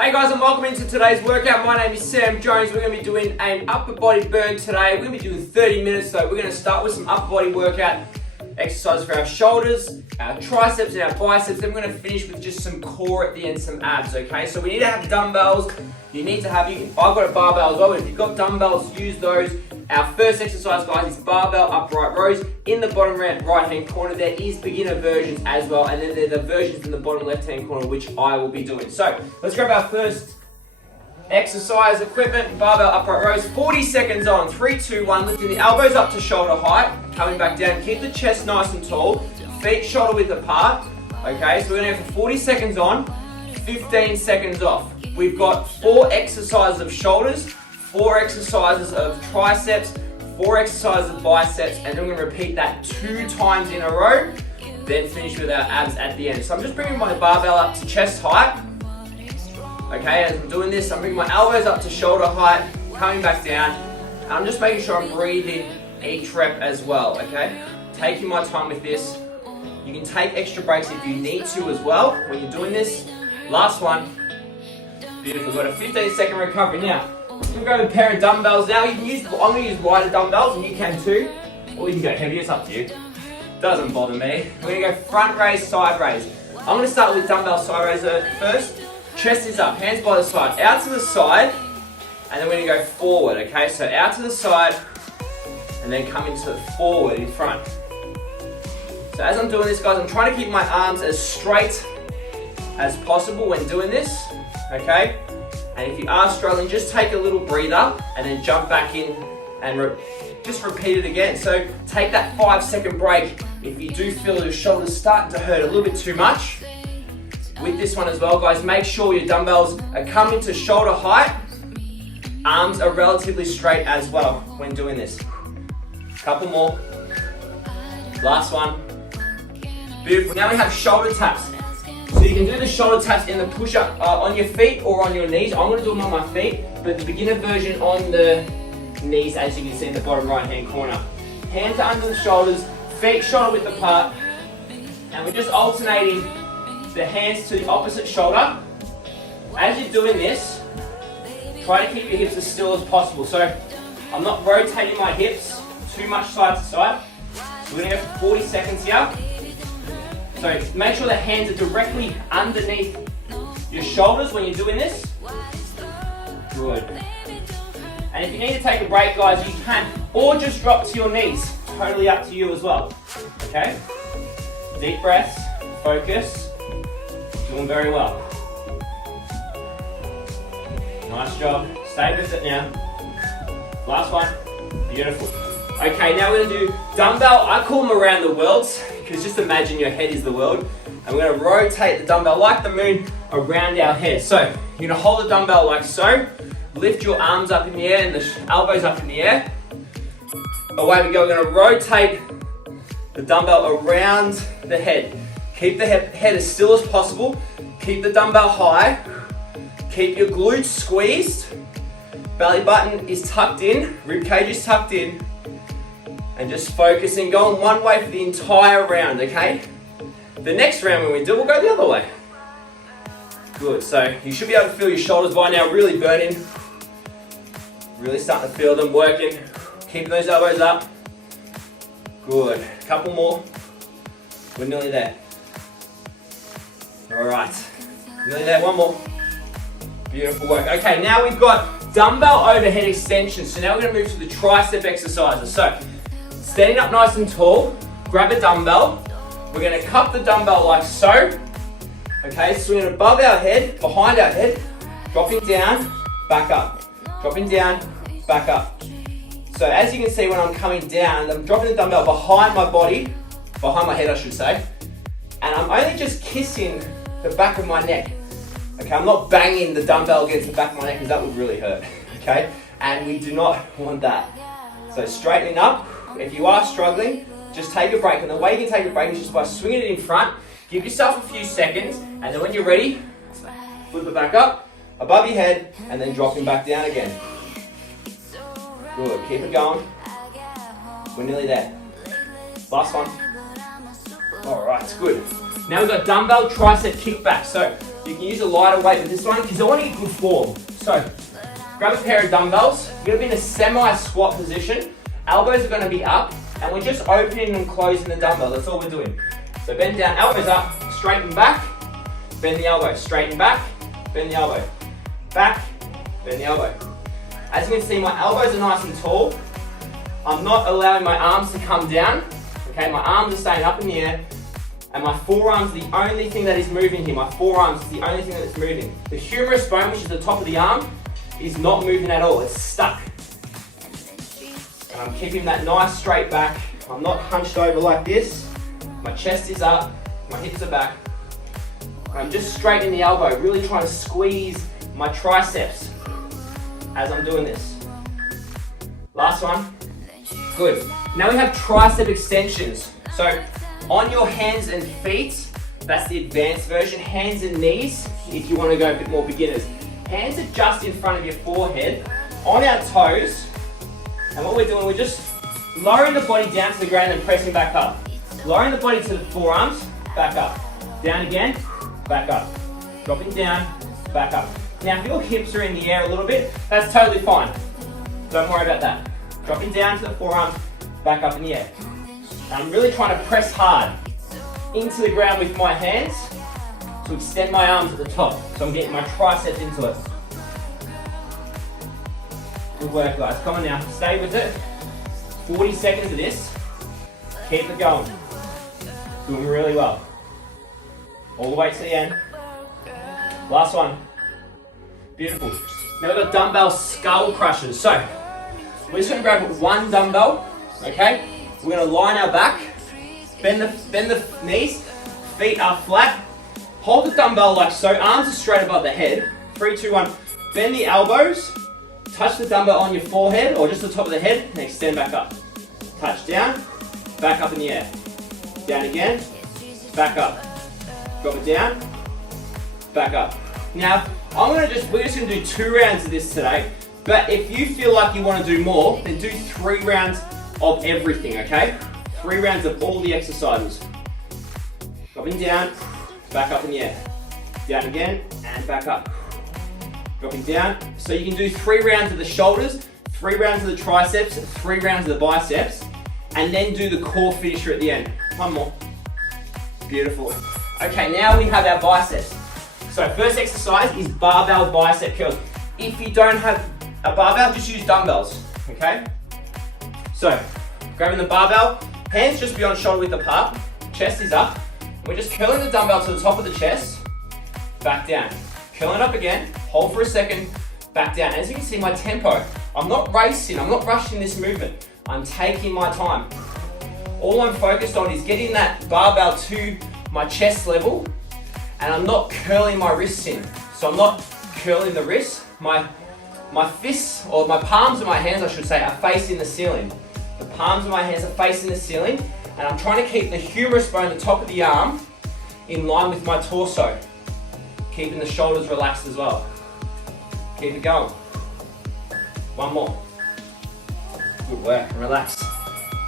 Hey guys, and welcome into today's workout. My name is Sam Jones. We're going to be doing an upper body burn today. We're going to be doing 30 minutes, so we're going to start with some upper body workout exercises for our shoulders, our triceps and our biceps. Then we're going to finish with just some core at the end, some abs, okay? So we need to have dumbbells. You need to have, I've got a barbell as well, but if you've got dumbbells, use those. Our first exercise, guys, is barbell upright rows. In the bottom right-hand corner, there is beginner versions as well, and then there are the versions in the bottom left-hand corner, which I will be doing. So let's grab our first exercise equipment, barbell upright rows. 40 seconds on, 3, 2, 1, lifting the elbows up to shoulder height, coming back down. Keep the chest nice and tall, feet shoulder width apart. Okay, so we're gonna go for 40 seconds on, 15 seconds off. We've got 4 exercises of shoulders, 4 exercises of triceps, 4 exercises of biceps, and then we're going to repeat that 2 times in a row, then finish with our abs at the end. So I'm just bringing my barbell up to chest height. Okay, as I'm doing this, I'm bringing my elbows up to shoulder height, coming back down. And I'm just making sure I'm breathing each rep as well, okay? Taking my time with this. You can take extra breaks if you need to as well when you're doing this. Last one. Beautiful, got a 15-second recovery. Now, I'm going to grab a pair of dumbbells now. You can use, I'm going to use lighter dumbbells, and you can too. Or you can go heavy, it's up to you. Doesn't bother me. We're going to go front raise, side raise. I'm going to start with dumbbell side raise first. Chest is up, hands by the side. Out to the side, and then we're going to go forward, okay? So out to the side, and then come into forward in front. So as I'm doing this, guys, I'm trying to keep my arms as straight as possible when doing this, okay? And if you are struggling, just take a little breather and then jump back in and just repeat it again. So take that 5-second break if you do feel your shoulders starting to hurt a little bit too much. With this one as well, guys, make sure your dumbbells are coming to shoulder height. Arms are relatively straight as well when doing this. Couple more. Last one. Beautiful. Now we have shoulder taps. So you can do the shoulder taps in the push-up on your feet or on your knees. I'm going to do them on my feet, but the beginner version on the knees, as you can see in the bottom right-hand corner. Hands are under the shoulders, feet shoulder width apart, and we're just alternating the hands to the opposite shoulder. As you're doing this, try to keep your hips as still as possible. So I'm not rotating my hips too much side to side. So we're going to go for 40 seconds here. So make sure the hands are directly underneath your shoulders when you're doing this. Good. And if you need to take a break, guys, you can. Or just drop to your knees. Totally up to you as well. Okay? Deep breaths. Focus. Doing very well. Nice job. Stay with it now. Last one. Beautiful. Okay, now we're going to do dumbbell. I call them around the worlds. Because just imagine your head is the world. And we're going to rotate the dumbbell like the moon around our head. So you're going to hold the dumbbell like so. Lift your arms up in the air and the elbows up in the air. Away we go. We're going to rotate the dumbbell around the head. Keep the head as still as possible. Keep the dumbbell high. Keep your glutes squeezed. Belly button is tucked in. Rib cage is tucked in. And just focusing, going one way for the entire round, okay? The next round when we do, we'll go the other way. Good, so you should be able to feel your shoulders by now really burning. Really starting to feel them working. Keeping those elbows up. Good, a couple more. We're nearly there. All right, nearly there, one more. Beautiful work. Okay, now we've got dumbbell overhead extensions. So now we're gonna move to the tricep exercises. So, standing up nice and tall, grab a dumbbell. We're going to cup the dumbbell like so. Okay, swing it above our head, behind our head, dropping down, back up. Dropping down, back up. So as you can see when I'm coming down, I'm dropping the dumbbell behind my body, behind my head I should say, and I'm only just kissing the back of my neck. Okay, I'm not banging the dumbbell against the back of my neck because that would really hurt. Okay, and we do not want that. So straightening up. If you are struggling, just take a break. And the way you can take a break is just by swinging it in front. Give yourself a few seconds, and then when you're ready, flip it back up, above your head, and then dropping back down again. Good, keep it going. We're nearly there. Last one. All right, good. Now we've got dumbbell tricep kickback. So You can use a lighter weight with this one because I want to get good form. So, grab a pair of dumbbells. You're going to be in a semi-squat position. Elbows are going to be up, and we're just opening and closing the dumbbell. That's all we're doing. So bend down, elbows up, straighten back, bend the elbow, straighten back, bend the elbow, back, bend the elbow. As you can see, my elbows are nice and tall. I'm not allowing my arms to come down. Okay, my arms are staying up in the air, and my forearms are the only thing that is moving here. My forearms is the only thing that's moving. The humerus bone, which is the top of the arm, is not moving at all. It's stuck. And I'm keeping that nice straight back. I'm not hunched over like this. My chest is up, my hips are back. I'm just straightening the elbow, really trying to squeeze my triceps as I'm doing this. Last one. Good. Now we have tricep extensions. So on your hands and feet, that's the advanced version. Hands and knees, if you want to go a bit more beginners. Hands are just in front of your forehead, on our toes. And what we're doing, we're just lowering the body down to the ground and pressing back up. Lowering the body to the forearms, back up. Down again, back up. Dropping down, back up. Now if your hips are in the air a little bit, that's totally fine. Don't worry about that. Dropping down to the forearms, back up in the air. And I'm really trying to press hard into the ground with my hands to extend my arms at the top. So I'm getting my triceps into it. Good work, guys. Come on now, stay with it. 40 seconds of this. Keep it going. Doing really well. All the way to the end. Last one. Beautiful. Now we've got dumbbell skull crushers. So, we're just going to grab one dumbbell, okay? We're going to line our back, bend the knees, feet are flat. Hold the dumbbell like so, arms are straight above the head. 3, 2, 1. Bend the elbows, touch the dumbbell on your forehead or just the top of the head, and extend back up. Touch down, back up in the air. Down again, back up. Drop it down, back up. Now, we're just going to do 2 rounds of this today, but if you feel like you want to do more, then do 3 rounds of everything, okay? 3 rounds of all the exercises. Dropping down, back up in the air. Down again, and back up. Dropping down. So you can do 3 rounds of the shoulders, 3 rounds of the triceps, 3 rounds of the biceps, and then do the core finisher at the end. One more. Beautiful. Okay, now we have our biceps. So first exercise is barbell bicep curls. If you don't have a barbell, just use dumbbells, okay? So, grabbing the barbell, hands just beyond shoulder width apart, chest is up. We're just curling the dumbbell to the top of the chest, back down. Curl it up again, hold for a second, back down. As you can see, my tempo, I'm not racing, I'm not rushing this movement. I'm taking my time. All I'm focused on is getting that barbell to my chest level, and I'm not curling my wrists in. So I'm not curling the wrists. My fists, or my palms of my hands I should say, are facing the ceiling. The palms of my hands are facing the ceiling, and I'm trying to keep the humerus bone, the top of the arm, in line with my torso. Keeping the shoulders relaxed as well. Keep it going. One more. Good work, and relax.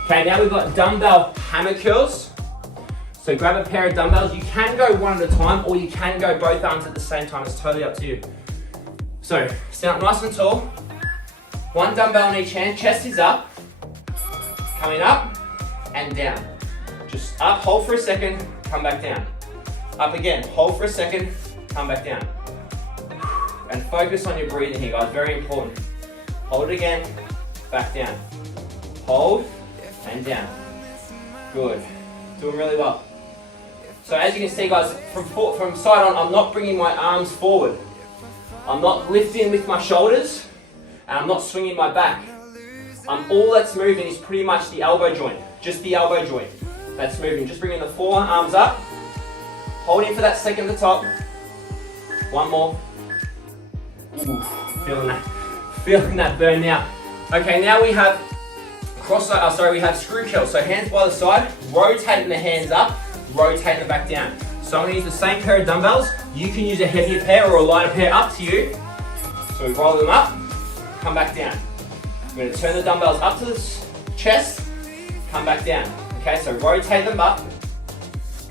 Okay, now we've got dumbbell hammer curls. So grab a pair of dumbbells. You can go one at a time, or you can go both arms at the same time. It's totally up to you. So stand up nice and tall. One dumbbell in each hand. Chest is up. Coming up and down. Just up, hold for a second, come back down. Up again, hold for a second, come back down. And focus on your breathing here, guys. Very important. Hold it again, back down. Hold and down. Good. Doing really well. So as you can see, guys, from side on, I'm not bringing my arms forward. I'm not lifting with my shoulders, and I'm not swinging my back. All that's moving is pretty much the elbow joint, just the elbow joint. That's moving. Just bringing the forearms up, holding for that second at the top. One more. Ooh, feeling that burn now. Okay, now we have we have screw curls. So hands by the side, rotating the hands up, rotating them back down. So I'm going to use the same pair of dumbbells. You can use a heavier pair or a lighter pair, up to you. So we roll them up, come back down. We're going to turn the dumbbells up to the chest, come back down. Okay, so rotate them up,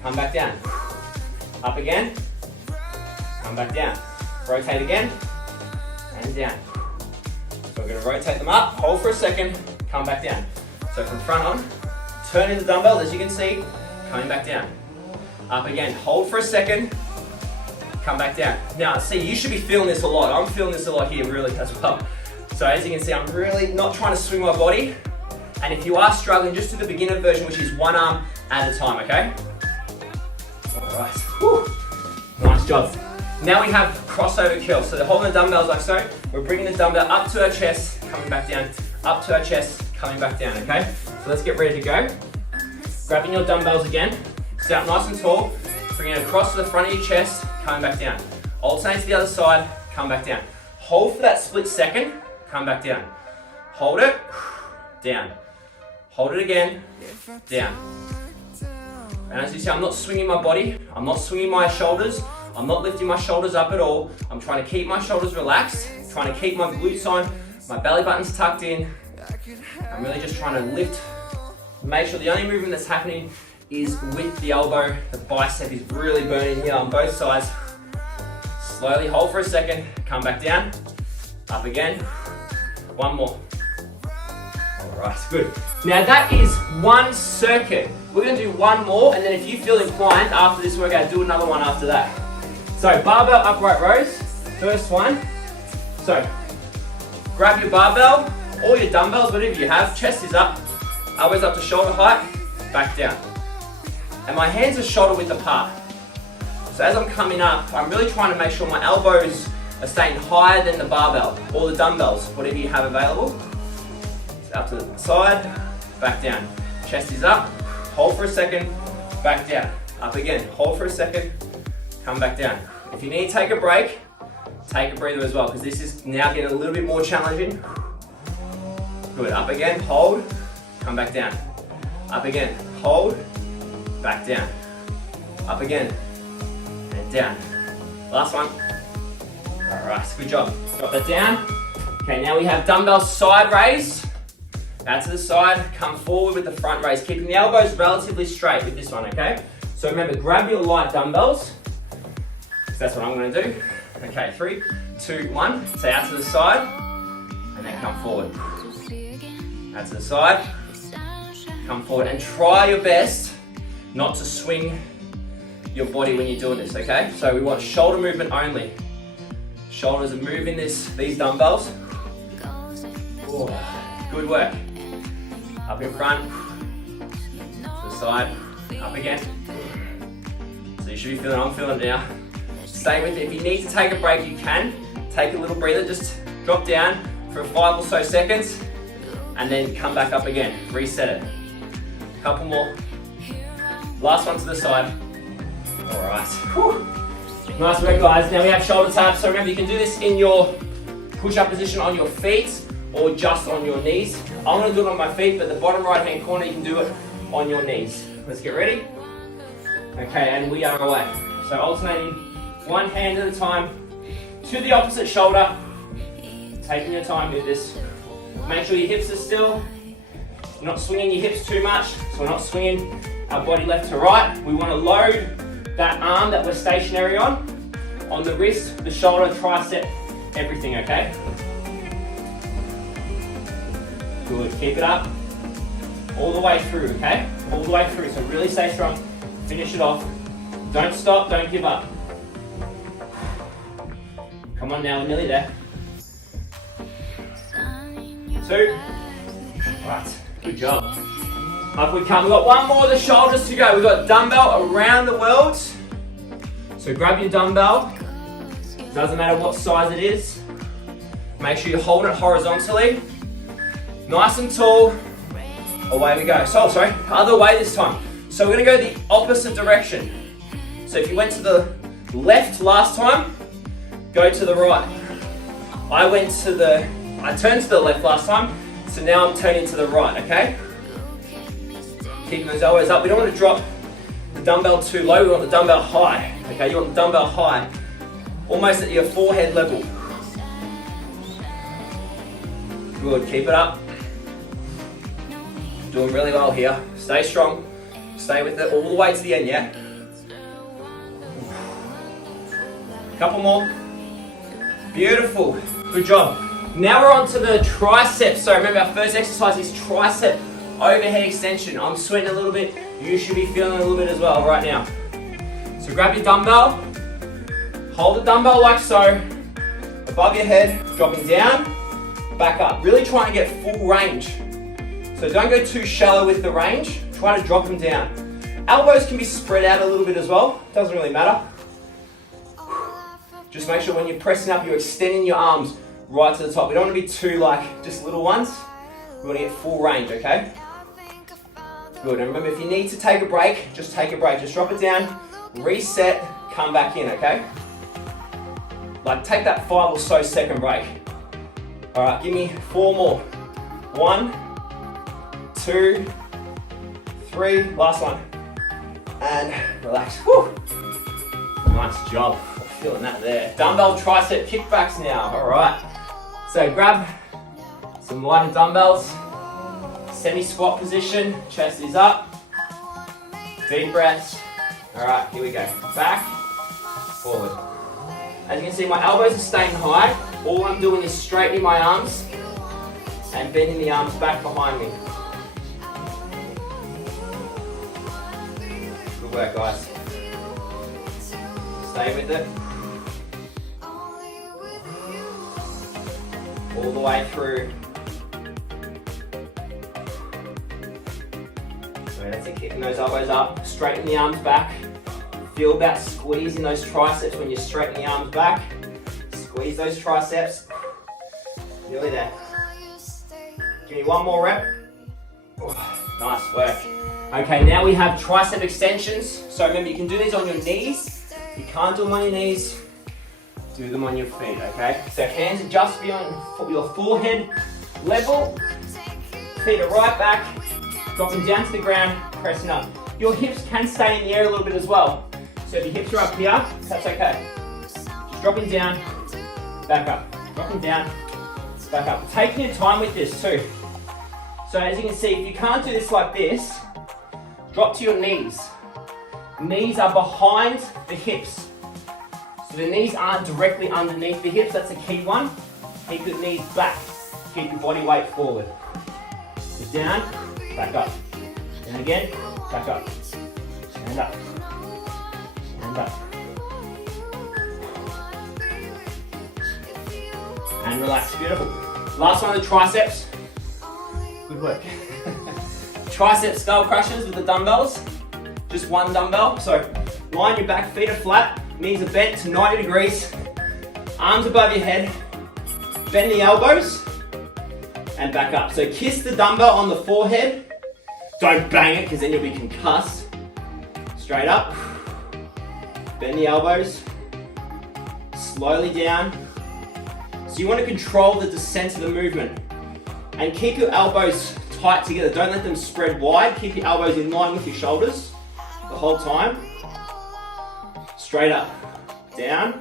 come back down. Up again, come back down. Rotate again, and down. So we're going to rotate them up, hold for a second, come back down. So from front on, turning the dumbbell, as you can see, coming back down. Up again, hold for a second, come back down. Now, see, you should be feeling this a lot. I'm feeling this a lot here, really, as well. So as you can see, I'm really not trying to swing my body. And if you are struggling, just do the beginner version, which is one arm at a time, okay? All right, whew. Nice job. Now we have crossover curls. So they're holding the dumbbells like so. We're bringing the dumbbell up to our chest, coming back down, up to our chest, coming back down, okay? So let's get ready to go. Grabbing your dumbbells again, sit up nice and tall, bring it across to the front of your chest, coming back down. Alternate to the other side, come back down. Hold for that split second, come back down. Hold it, down. Hold it again, down. And as you see, I'm not swinging my body, I'm not swinging my shoulders, I'm not lifting my shoulders up at all. I'm trying to keep my shoulders relaxed, trying to keep my glutes on, my belly button's tucked in. I'm really just trying to lift. Make sure the only movement that's happening is with the elbow. The bicep is really burning here on both sides. Slowly hold for a second, come back down, up again. One more. All right, good. Now that is one circuit. We're gonna do one more, and then if you feel inclined after this workout, do another one after that. So barbell upright rows, first one. So grab your barbell, or your dumbbells, whatever you have, chest is up, elbows up to shoulder height, back down. And my hands are shoulder width apart. So as I'm coming up, I'm really trying to make sure my elbows are staying higher than the barbell, or the dumbbells, whatever you have available. So up to the side, back down. Chest is up, hold for a second, back down. Up again, hold for a second, come back down. If you need to take a break, take a breather as well, because this is now getting a little bit more challenging. Good, up again, hold, come back down. Up again, hold, back down. Up again, and down. Last one. All right, good job. Got that down. Okay, now we have dumbbell side raise. Out to the side, come forward with the front raise, keeping the elbows relatively straight with this one, okay? So remember, grab your light dumbbells. That's what I'm gonna do. Okay, 3, 2, 1. So out to the side, and then come forward. Out to the side, come forward, and try your best not to swing your body when you're doing this, okay? So we want shoulder movement only. Shoulders are moving these dumbbells. Oh, good work. Up in front, to the side, up again. So you should be feeling, I'm feeling it now. Stay with it. If you need to take a break, you can. Take a little breather, just drop down for 5 or so seconds, and then come back up again. Reset it. Couple more. Last one to the side. All right. Whew. Nice work, guys. Now we have shoulder taps. So remember, you can do this in your push-up position on your feet or just on your knees. I'm gonna do it on my feet, but the bottom right-hand corner, you can do it on your knees. Let's get ready. Okay, and we are away. So alternating one hand at a time to the opposite shoulder. Taking your time with this. Make sure your hips are still. You're not swinging your hips too much, so we're not swinging our body left to right. We want to load that arm that we're stationary on the wrist, the shoulder, tricep, everything, okay? Good, keep it up. All the way through, okay? All the way through, so really stay strong. Finish it off. Don't stop, don't give up. Come on now, we're nearly there. 2. Right, good job. Up we come. We've got one more of the shoulders to go. We've got dumbbell around the world. So grab your dumbbell. Doesn't matter what size it is. Make sure you hold it horizontally. Nice and tall. Away we go. So, sorry, other way this time. So we're gonna go the opposite direction. So if you went to the left last time, go to the right. I turned to the left last time, so now I'm turning to the right, okay? Keeping those elbows up. We don't want to drop the dumbbell too low, we want the dumbbell high, okay? You want the dumbbell high, almost at your forehead level. Good, keep it up. Doing really well here. Stay strong, stay with it all the way to the end, yeah? Couple more. Beautiful. Good job. Now we're on to the triceps. So remember, our first exercise is tricep overhead extension. I'm sweating a little bit. You should be feeling a little bit as well right now. So grab your dumbbell. Hold the dumbbell like so. Above your head, dropping down, back up. Really trying to get full range. So don't go too shallow with the range. Try to drop them down. Elbows can be spread out a little bit as well. Doesn't really matter. Just make sure when you're pressing up, you're extending your arms right to the top. We don't want to be too like just little ones. We want to get full range, okay? Good. And remember, if you need to take a break, just take a break. Just drop it down, reset, come back in, okay? Like take that 5 or so second break. All right, give me 4 more. 1, 2, 3, last one. And relax. Whew. Nice job. Feeling that there. Dumbbell tricep kickbacks now. All right. So grab some lighter dumbbells. Semi-squat position. Chest is up. Deep breaths. All right, here we go. Back, forward. As you can see, my elbows are staying high. All I'm doing is straightening my arms and bending the arms back behind me. Good work, guys. Stay with it. All the way through. So that's it, kicking those elbows up, straighten the arms back. Feel that squeezing those triceps when you straighten the arms back. Squeeze those triceps. Nearly there. Give me 1 more rep. Oh, nice work. Okay, now we have tricep extensions. So remember, you can do these on your knees. If you can't do them on your knees, do them on your feet, okay? So hands are just beyond your forehead level. Feet are right back. Dropping down to the ground, pressing up. Your hips can stay in the air a little bit as well. So if your hips are up here, that's okay. Just dropping down, back up. Dropping down, back up. Taking your time with this too. So as you can see, if you can't do this like this, drop to your knees. Knees are behind the hips. So the knees aren't directly underneath the hips, that's a key one. Keep your knees back. Keep your body weight forward. So down, back up. And again, back up. Stand up. Stand up. And relax, beautiful. Last one, the triceps. Good work. Tricep skull crushers with the dumbbells. Just 1 dumbbell. So line your back, feet are flat, knees are bent to 90 degrees. Arms above your head. Bend the elbows and back up. So kiss the dumbbell on the forehead. Don't bang it because then you'll be concussed. Straight up. Bend the elbows. Slowly down. So you want to control the descent of the movement. And keep your elbows tight together. Don't let them spread wide. Keep your elbows in line with your shoulders the whole time. Straight up. Down.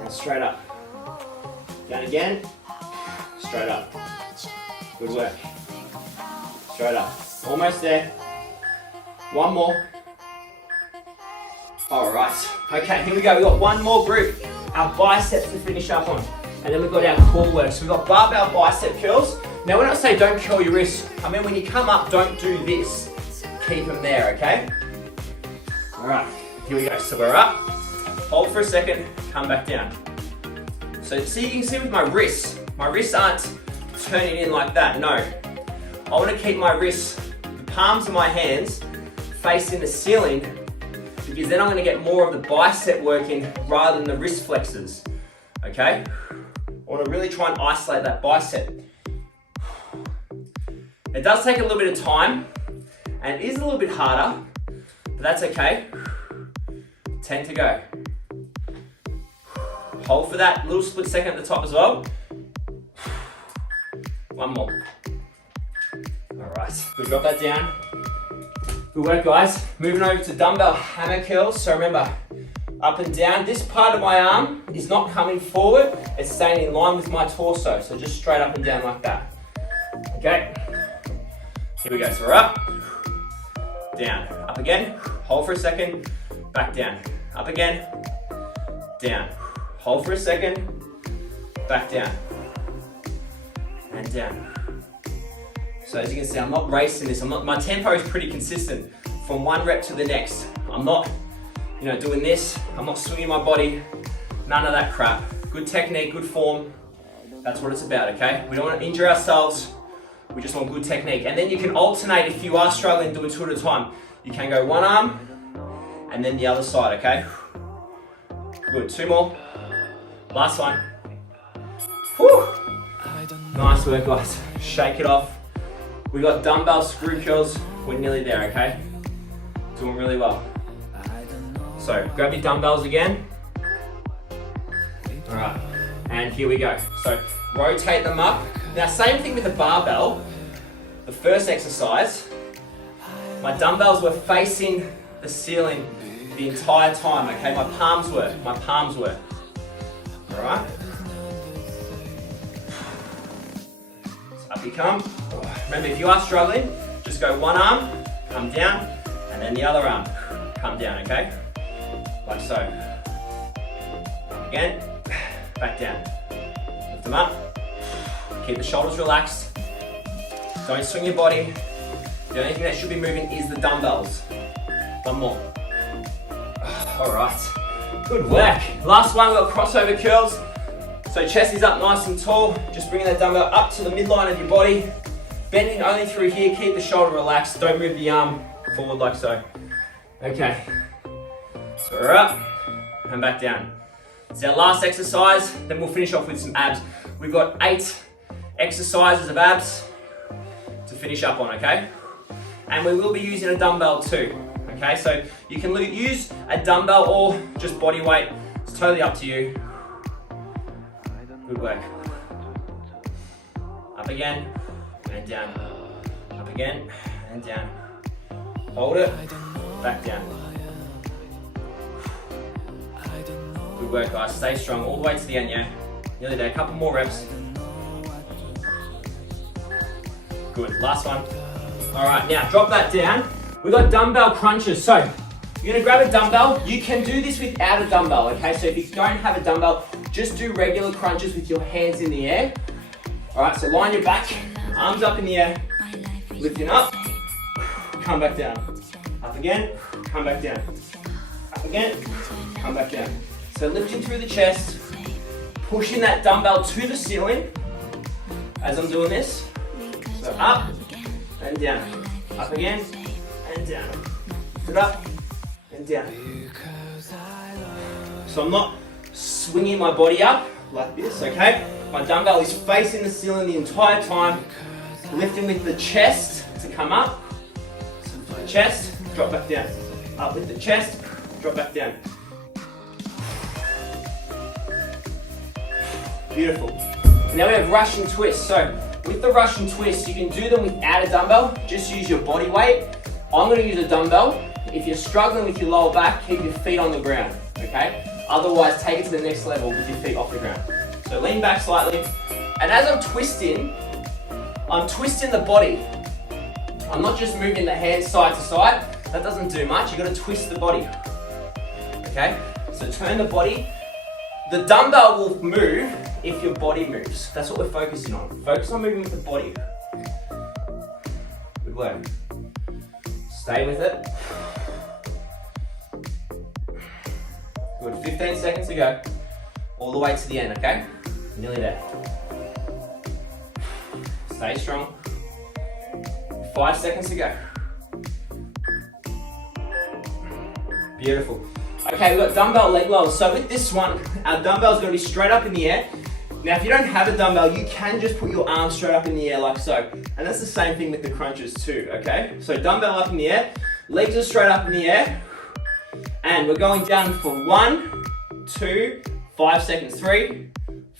And straight up. Down again. Straight up. Good work. Straight up. Almost there. 1 more. Alright. Okay, here we go. We've got 1 more group. Our biceps to finish up on. And then we've got our core work. So we've got barbell bicep curls. Now when I say don't curl your wrists, I mean when you come up, don't do this. Keep them there, okay? Alright, here we go. So we're up. Hold for a second, come back down. So you can see with my wrists aren't turning in like that, no. I want to keep my wrists, the palms of my hands, facing the ceiling, because then I'm going to get more of the bicep working rather than the wrist flexors, okay? I want to really try and isolate that bicep. It does take a little bit of time, and it is a little bit harder, but that's okay. 10 to go. Hold for that little split second at the top as well. 1 more. Alright, we'll drop that down. Good work, guys. Moving over to dumbbell hammer curls. So remember, up and down. This part of my arm is not coming forward. It's staying in line with my torso. So just straight up and down like that. Okay. Here we go. So we're up. Down. Up again. Hold for a second. Back down. Up again. down. Hold for a second, back down, and down. So as you can see, I'm not racing this. My tempo is pretty consistent from one rep to the next. I'm not, doing this. I'm not swinging my body. None of that crap. Good technique, good form. That's what it's about, okay? We don't want to injure ourselves. We just want good technique. And then you can alternate if you are struggling doing two at a time. You can go one arm and then the other side, okay? Good, two more. Last one. Whew. Nice work, guys. Shake it off. We got dumbbell screw curls. We're nearly there, okay? Doing really well. So grab your dumbbells again. All right, and here we go. So rotate them up. Now same thing with the barbell. The first exercise, my dumbbells were facing the ceiling the entire time, okay? My palms were. All right? So up you come. Remember, if you are struggling, just go one arm, come down, and then the other arm, come down, okay? Like so. Again, back down. Lift them up. Keep the shoulders relaxed. Don't swing your body. The only thing that should be moving is the dumbbells. One more. All right. Good work. Last one, we've got crossover curls. So chest is up nice and tall. Just bringing that dumbbell up to the midline of your body. Bending only through here. Keep the shoulder relaxed. Don't move the arm forward like so. Okay. So we're up and back down. It's our last exercise. Then we'll finish off with some abs. We've got 8 exercises of abs to finish up on, okay? And we will be using a dumbbell too, okay? So you can use a dumbbell or just body weight. It's totally up to you. Good work. Up again and down. Up again and down. Hold it, back down. Good work, guys. Stay strong all the way to the end, yeah? Nearly there. A couple more reps. Good. Last one. All right, now drop that down. We've got dumbbell crunches. So you're gonna grab a dumbbell. You can do this without a dumbbell, okay? So if you don't have a dumbbell, just do regular crunches with your hands in the air. All right, so line your back, arms up in the air, lifting up, come back down. Up again, come back down. Up again, come back down. So lifting through the chest, pushing that dumbbell to the ceiling as I'm doing this. So up and down, up again and down. Lift it up and down. So I'm not swinging my body up like this, okay? My dumbbell is facing the ceiling the entire time, lifting with the chest to come up. So lift the chest, drop back down. Up with the chest, drop back down. Beautiful. Now we have Russian twists. So with the Russian twists, you can do them without a dumbbell. Just use your body weight. I'm going to use a dumbbell. If you're struggling with your lower back, keep your feet on the ground, okay? Otherwise, take it to the next level with your feet off the ground. So lean back slightly. And as I'm twisting the body. I'm not just moving the hands side to side. That doesn't do much. You've got to twist the body, okay? So turn the body. The dumbbell will move if your body moves. That's what we're focusing on. Focus on moving with the body. Good work. Stay with it. Good, 15 seconds to go. All the way to the end, okay? Nearly there. Stay strong. 5 seconds to go. Beautiful. Okay, we've got dumbbell leg lowers. So with this one, our dumbbell's gonna be straight up in the air. Now, if you don't have a dumbbell, you can just put your arms straight up in the air like so. And that's the same thing with the crunches too, okay? So dumbbell up in the air, legs are straight up in the air. And we're going down for 1, 2, 5 seconds. 3,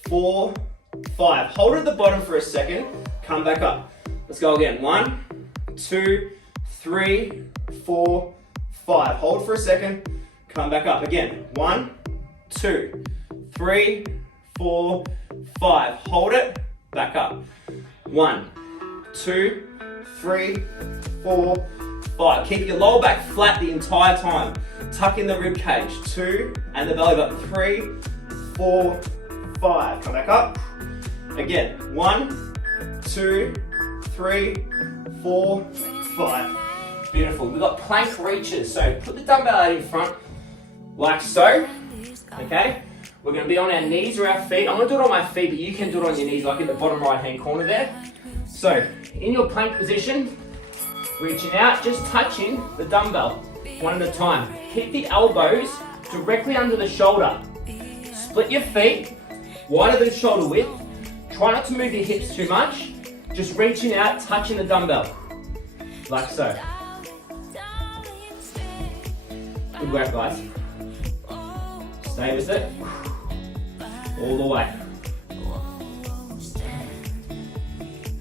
4, 5. Hold it at the bottom for a second. Come back up. Let's go again. 1, 2, 3, 4, 5. Hold for a second. Come back up. Again. 1, 2, 3, 4, 5. Hold it. Back up. 1, 2, 3, 4, 5. Keep your lower back flat the entire time. Tuck in the rib cage. 2, and the belly button. 3, 4, 5. Come back up. Again. 1, 2, 3, 4, 5. Beautiful. We've got plank reaches. So put the dumbbell out in front, like so. Okay? We're going to be on our knees or our feet. I'm going to do it on my feet, but you can do it on your knees, like in the bottom right-hand corner there. So, in your plank position, reaching out, just touching the dumbbell, one at a time. Keep the elbows directly under the shoulder. Split your feet, wider than shoulder width. Try not to move your hips too much. Just reaching out, touching the dumbbell, like so. Good work, guys. Stay with it. All the way.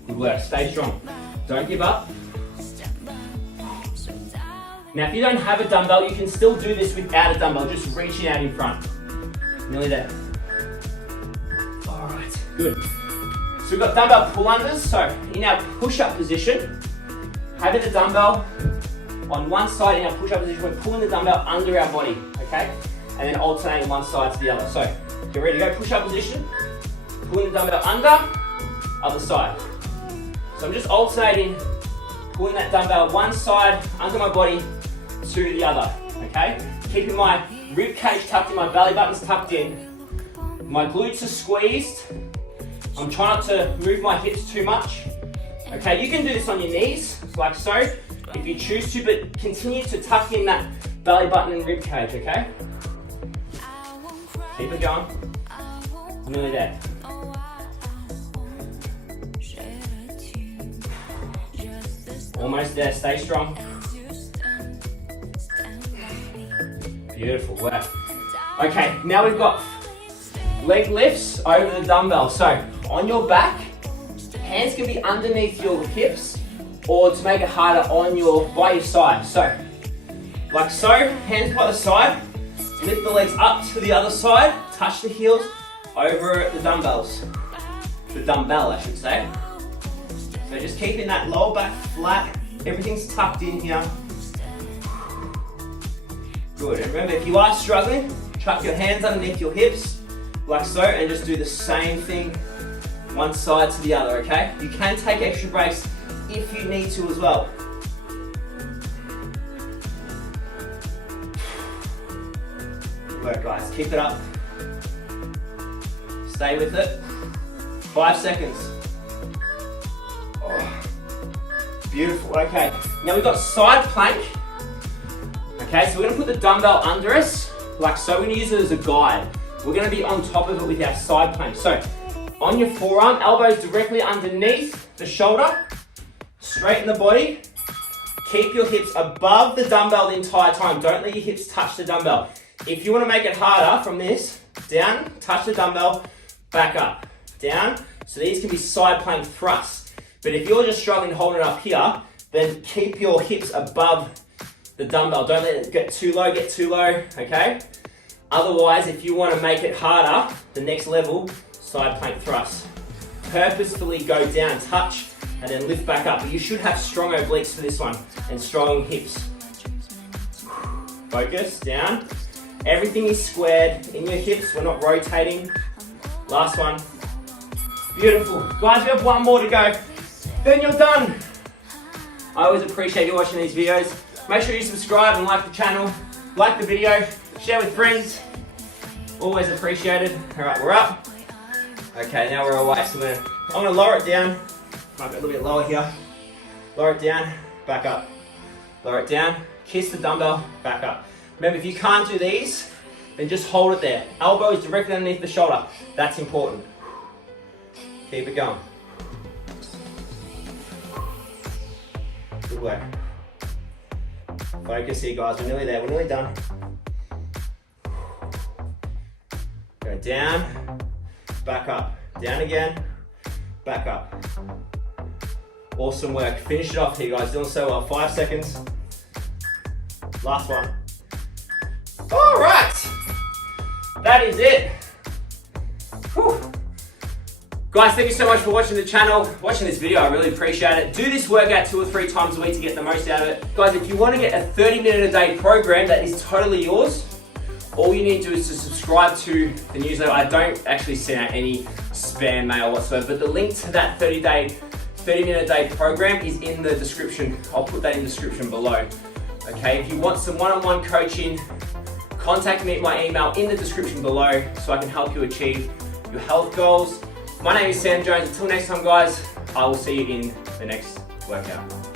Good work. Stay strong. Don't give up. Now, if you don't have a dumbbell, you can still do this without a dumbbell, just reaching out in front. Nearly there. All right. Good. So we've got dumbbell pull-unders. So in our push-up position, having the dumbbell on one side in our push-up position, we're pulling the dumbbell under our body, okay? And then alternating one side to the other. So get ready to go, push-up position, pulling the dumbbell under, other side. So I'm just alternating, pulling that dumbbell one side under my body to the other, okay? Keeping my rib cage tucked in, my belly button's tucked in, my glutes are squeezed. I'm trying not to move my hips too much. Okay, you can do this on your knees, like so, if you choose to, but continue to tuck in that belly button and rib cage, okay? Keep it going. I'm nearly there. Almost there, stay strong. Beautiful work. Okay, now we've got leg lifts over the dumbbell. So, on your back, hands can be underneath your hips, or to make it harder, by your side. So, like so, hands by the side, lift the legs up to the other side, touch the heels over the dumbbells. The dumbbell, I should say. So just keeping that lower back flat, everything's tucked in here. Good, and remember, if you are struggling, chuck your hands underneath your hips, like so, and just do the same thing, one side to the other, okay? You can take extra breaks if you need to as well. Good work, guys, keep it up. Stay with it. 5 seconds. Oh, beautiful, okay. Now we've got side plank. Okay, so we're gonna put the dumbbell under us, like so. We're gonna use it as a guide. We're gonna be on top of it with our side plank. So, on your forearm, elbows directly underneath the shoulder, straighten the body. Keep your hips above the dumbbell the entire time. Don't let your hips touch the dumbbell. If you wanna make it harder from this, down, touch the dumbbell, back up, down. So these can be side plank thrusts. But if you're just struggling holding it up here, then keep your hips above the dumbbell. Don't let it get too low, okay? Otherwise, if you want to make it harder, the next level, side plank thrust. Purposefully go down, touch, and then lift back up. But you should have strong obliques for this one, and strong hips. Focus, down. Everything is squared in your hips, we're not rotating. Last one. Beautiful. Guys, we have one more to go. Then you're done. I always appreciate you watching these videos. Make sure you subscribe and like the channel, like the video, share with friends. Always appreciated. All right, we're up. Okay, now we're away. So I'm gonna lower it down. Might be a little bit lower here. Lower it down, back up. Lower it down, kiss the dumbbell, back up. Remember, if you can't do these, then just hold it there. Elbows directly underneath the shoulder. That's important. Keep it going. Good work. Focus here, guys. We're nearly there. We're nearly done. Go down, back up. Down again, back up. Awesome work. Finish it off here, guys. Doing so well. 5 seconds. Last one. All right. That is it. Whew. Guys, thank you so much for watching the channel, watching this video. I really appreciate it. Do this workout 2 or 3 times a week to get the most out of it. Guys, if you want to get a 30-minute a day program that is totally yours, all you need to do is to subscribe to the newsletter. I don't actually send out any spam mail whatsoever, but the link to that 30-minute a day program is in the description. I'll put that in the description below. Okay, if you want some one-on-one coaching, contact me at my email in the description below so I can help you achieve your health goals. My name is Sam Jones. Until next time, guys, I will see you in the next workout.